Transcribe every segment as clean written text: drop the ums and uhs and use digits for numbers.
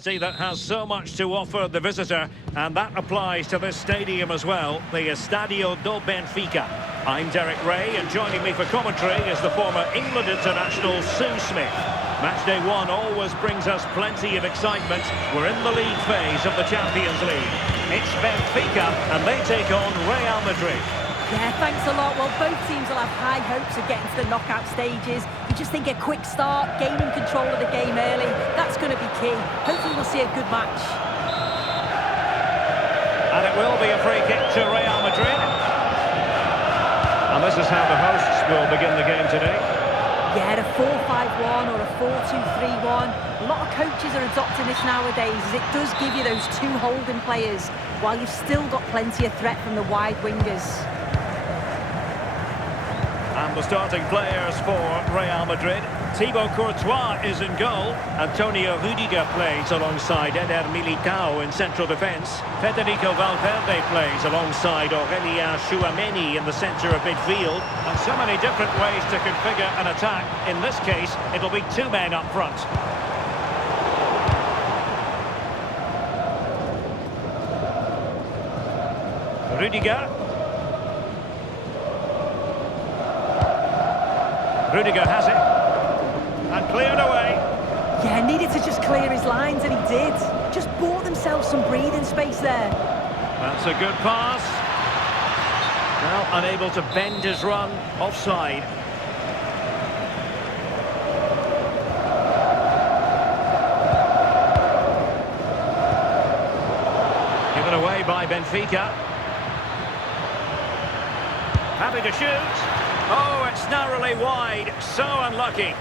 city that has so much to offer the visitor, and that applies to this stadium as well, the Estadio do Benfica. I'm Derek Ray, and joining me for commentary is the former England international Sue Smith. Matchday 1 always brings us plenty of excitement. We're in the league phase of the Champions League. It's Benfica, and they take on Real Madrid. Yeah, thanks a lot. Well, both teams will have high hopes of getting to the knockout stages. You just think a quick start, gaining control of the game early, that's going to be key. Hopefully we'll see a good match. And it will be a free kick to Real Madrid. And this is how the hosts will begin the game today. Yeah, a 4-5-1 or a 4-2-3-1. A lot of coaches are adopting this nowadays, as it does give you those two holding players, while you've still got plenty of threat from the wide wingers. And the starting players for Real Madrid. Thibaut Courtois is in goal. Antonio Rudiger plays alongside Eder Militao in central defence. Federico Valverde plays alongside Aurelien Tchouameni in the centre of midfield. And so many different ways to configure an attack. In this case, it'll be two men up front. Rudiger. Rudiger has it, and cleared away. Yeah, needed to just clear his lines, and he did. Just bought themselves some breathing space there. That's a good pass. Now unable to bend his run, offside. Given away by Benfica. Happy to shoot. Oh, it's narrowly wide. So unlucky.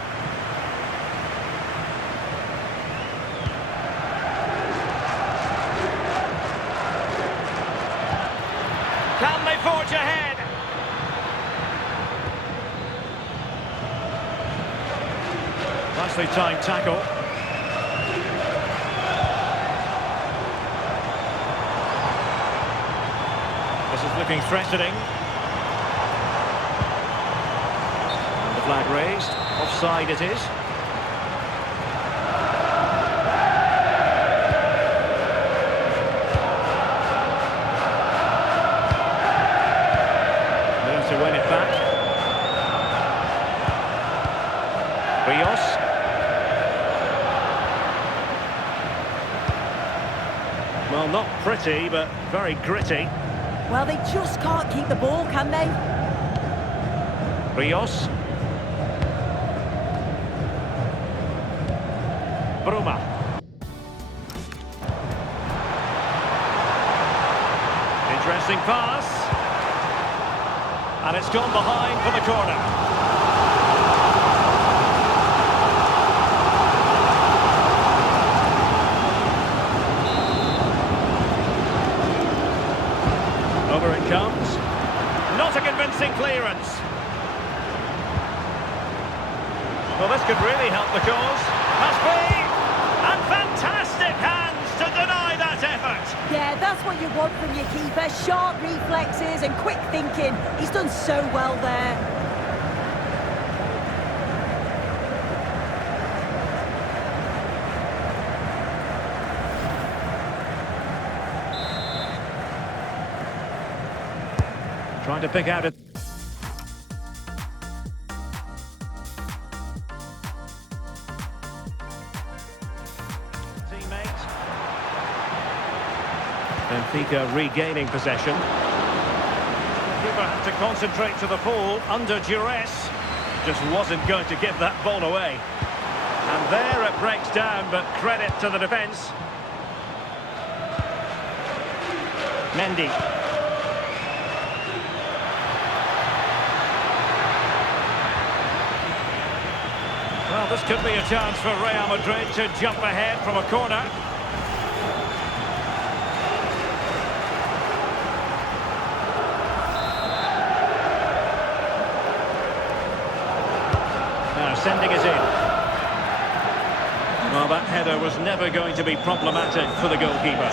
Can they forge ahead? Nicely timed tackle. This is looking threatening. Flag raised, offside it is. Learns to win it back. Rios. Well, not pretty, but very gritty. Well, they just can't keep the ball, can they? Rios. Bruma. Interesting pass. And it's gone behind for the corner. Over it comes. Not a convincing clearance. Well, this could really help the cause. Must be. And fantastic hands to deny that effort. Yeah, that's what you want from your keeper. Sharp reflexes and quick thinking. He's done so well there. Trying to pick out a... Benfica regaining possession. The keeper had to concentrate to the ball under duress. Just wasn't going to give that ball away. And there it breaks down, but credit to the defence. Mendy. Well, this could be a chance for Real Madrid to jump ahead from a corner. Sending it in. Well, that header was never going to be problematic for the goalkeeper.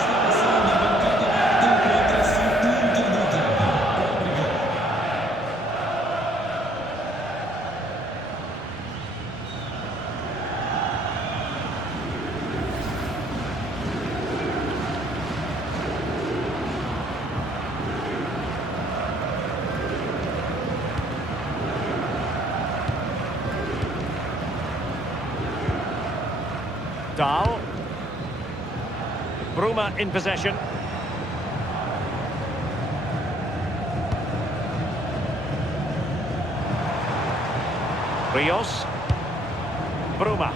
Dahl. Bruma in possession. Rios. Bruma.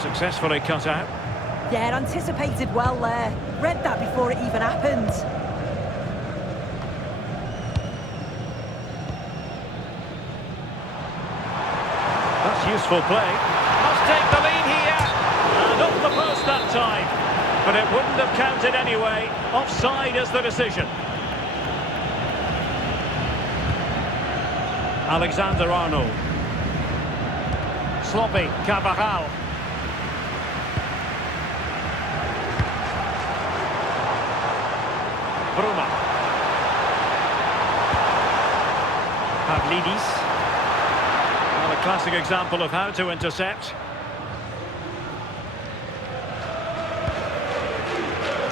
Successfully cut out. Yeah, anticipated well there. Read that before it even happened. That's useful play. Must take the lead here. And off the post that time. But it wouldn't have counted anyway. Offside is the decision. Alexander-Arnold. Sloppy, Carvajal. Bruma. Pavlidis. Well, a classic example of how to intercept.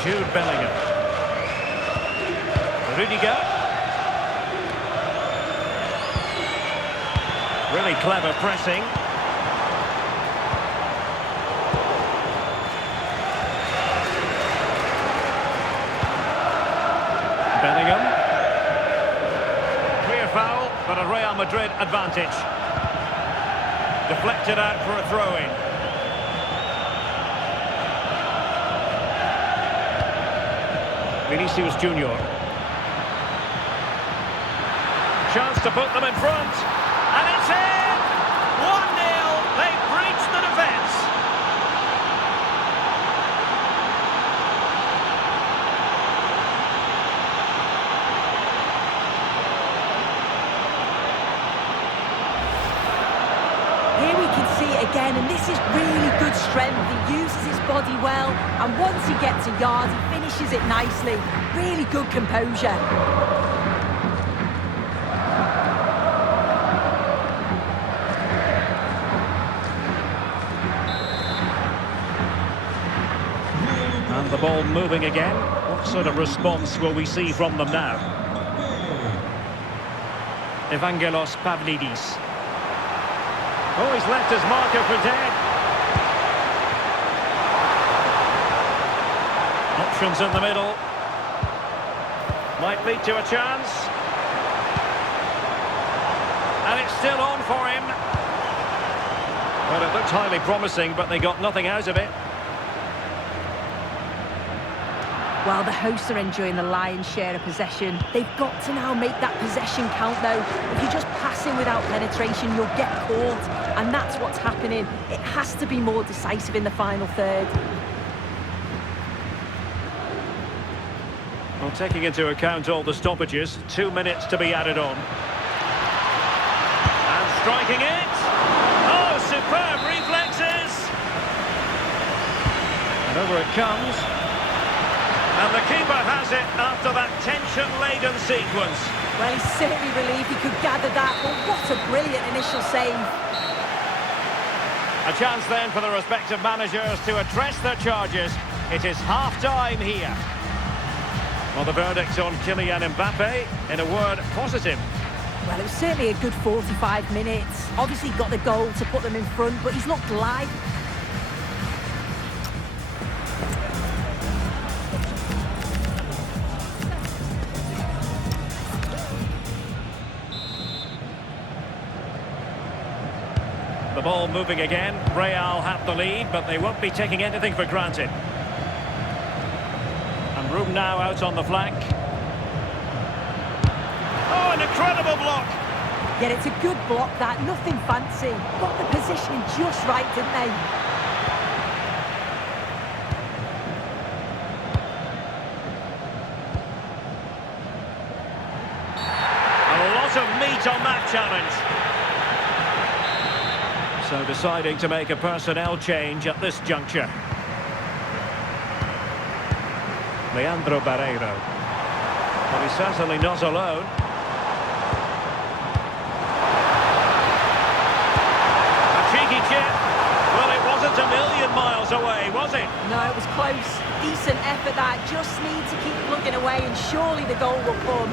Jude Bellingham. Rudiger. Really clever pressing. Bellingham. Clear foul, but a Real Madrid advantage. Deflected out for a throw-in. Vinicius Junior. Chance to put them in front. And it's in! 1-0. They've breached the defence. Here we can see it again, and this is really good strength. He uses his body well, and once he gets a yard, he finishes it nicely. Really good composure. And the ball moving again. What sort of response will we see from them now? Evangelos Pavlidis. Oh, he's left his marker for dead. Options in the middle. Might lead to a chance. And it's still on for him. Well, it looked highly promising, but they got nothing out of it. Well, the hosts are enjoying the lion's share of possession. They've got to now make that possession count, though. If you're just passing without penetration, you'll get caught. And that's what's happening. It has to be more decisive in the final third. Well, taking into account all the stoppages, 2 minutes to be added on. And striking it. Oh, superb reflexes. And over it comes. And the keeper has it after that tension-laden sequence. Well, he's certainly relieved he could gather that, but what a brilliant initial save. A chance then for the respective managers to address their charges. It is half-time here. Well, the verdict on Kylian Ebappe, in a word, positive. Well, it was certainly a good 45 minutes. Obviously got the goal to put them in front, but he's looked live. The ball moving again. Real have the lead, but they won't be taking anything for granted. And room now out on the flank. Oh, an incredible block! Yeah, it's a good block, that. Nothing fancy. Got the positioning just right, didn't they? A lot of meat on that challenge. So deciding to make a personnel change at this juncture. Leandro Barreiro. Well, he's certainly not alone. A cheeky chip. Well, it wasn't a million miles away, was it? No, it was close. Decent effort that. Just need to keep plugging away and surely the goal will come.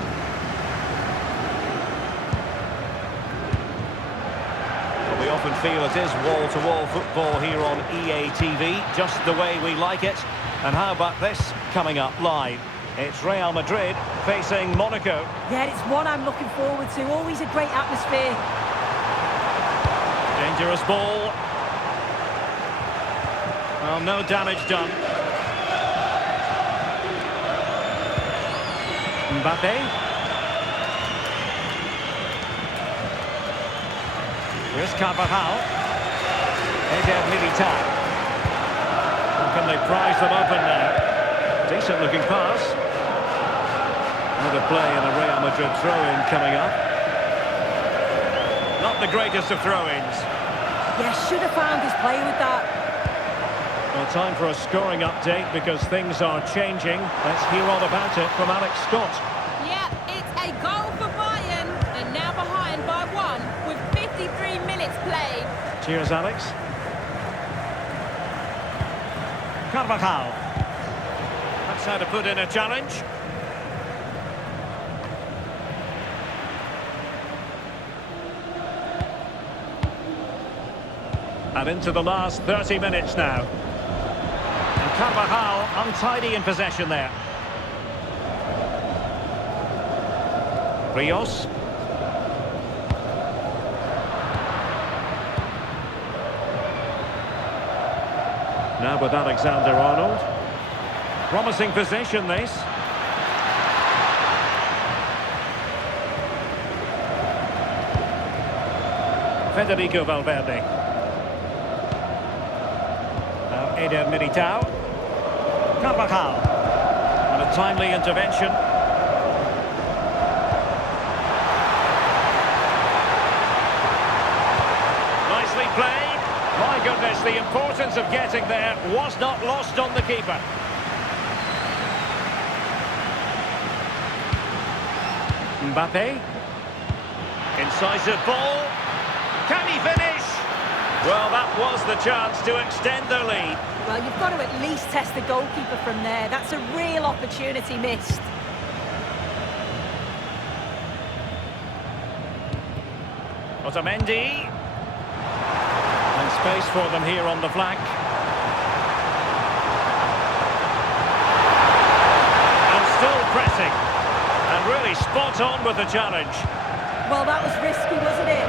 often feel it is wall-to-wall football here on EA TV, just the way we like it. And how about this coming up live? It's Real Madrid facing Monaco. Yeah, it's one I'm looking forward to. Always a great atmosphere. Dangerous ball. Well, no damage done. Ebappe. Here's Carvajal. Ebappe. How can they prize them open now? Decent looking pass. Another play and a Real Madrid throw-in coming up. Not the greatest of throw-ins. Yeah, should have found his play with that. Well, time for a scoring update because things are changing. Let's hear all about it from Alex Scott. Yeah, it's a goal for Bayern and now behind by 1 with 53 minutes played. Cheers, Alex. Carvajal. That's how to put in a challenge. And into the last 30 minutes now. And Carvajal untidy in possession there. Rios. Now with Alexander-Arnold. Promising possession, this. Federico Valverde. Now Eder Militao. Carvajal. And a timely intervention. Nicely played. My goodness, the importance of getting there was not lost on the keeper. Ebappe. Incisive ball. Can he finish? Well, that was the chance to extend their lead. Well, you've got to at least test the goalkeeper from there. That's a real opportunity missed. Otamendi. And space for them here on the flank. And still pressing. And really spot on with the challenge. Well, that was risky, wasn't it?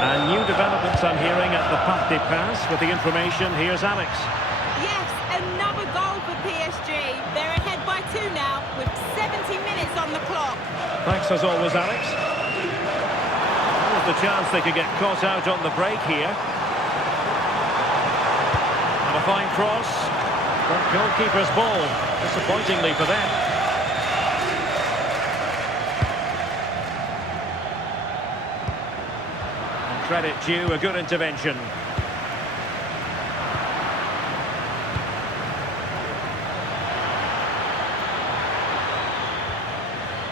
And new developments I'm hearing at the Parc des Princes. With the information, here's Alex. Yes, another goal for PSG. They're ahead by 2 now with 70 minutes on the clock. Thanks as always, Alex. There's the chance they could get caught out on the break here. And a fine cross. But goalkeeper's ball. Disappointingly for them. And credit due, a good intervention.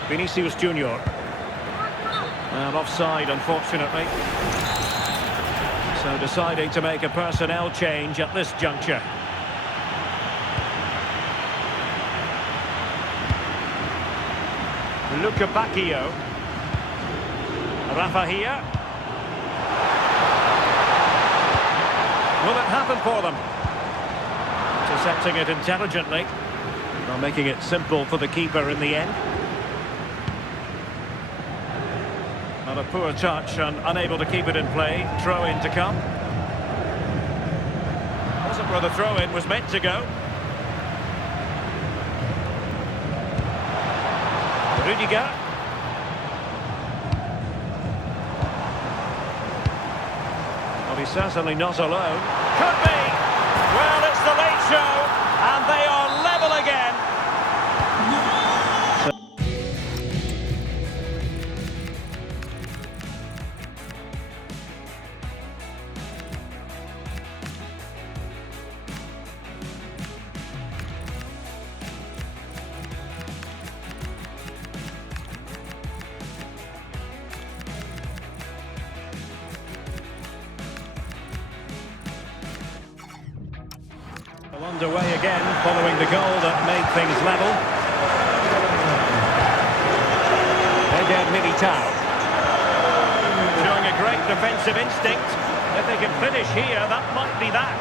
Vinicius Junior. And offside, unfortunately. So deciding to make a personnel change at this juncture. Luca Bacchio. Rafa here. Will it happen for them? Intercepting it intelligently. Well, making it simple for the keeper in the end. And a poor touch and unable to keep it in play. Throw-in to come. Wasn't where the throw-in was meant to go. Rudiger. Well, he's certainly not alone. Could be! Well, it's the late show, and they are level again. Underway again, following the goal that made things level. Eder Militao. showing a great defensive instinct. If they can finish here, that might be that.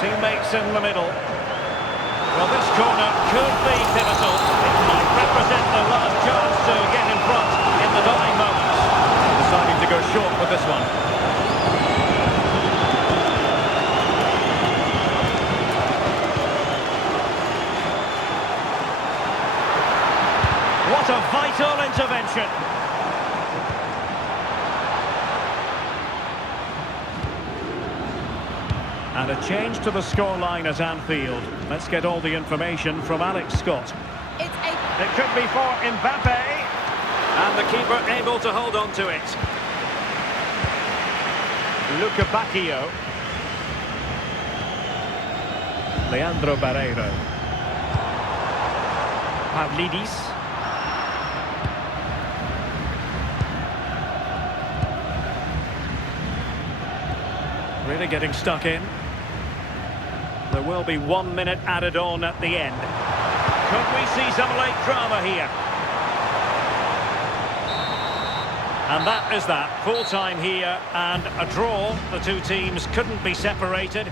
Teammates in the middle. Well, this corner could be pivotal. It might represent the last chance to get in front in the dying moments. Deciding to go short with this one. What a vital intervention. And a change to the scoreline at Anfield. Let's get all the information from Alex Scott. It could be for Ebappe. And the keeper able to hold on to it. Luca Bacchio. Leandro Barreiro. Pavlidis. Really getting stuck in. There will be 1 minute added on at the end. Could we see some late drama here? And that is that. Full time here and a draw. The two teams couldn't be separated.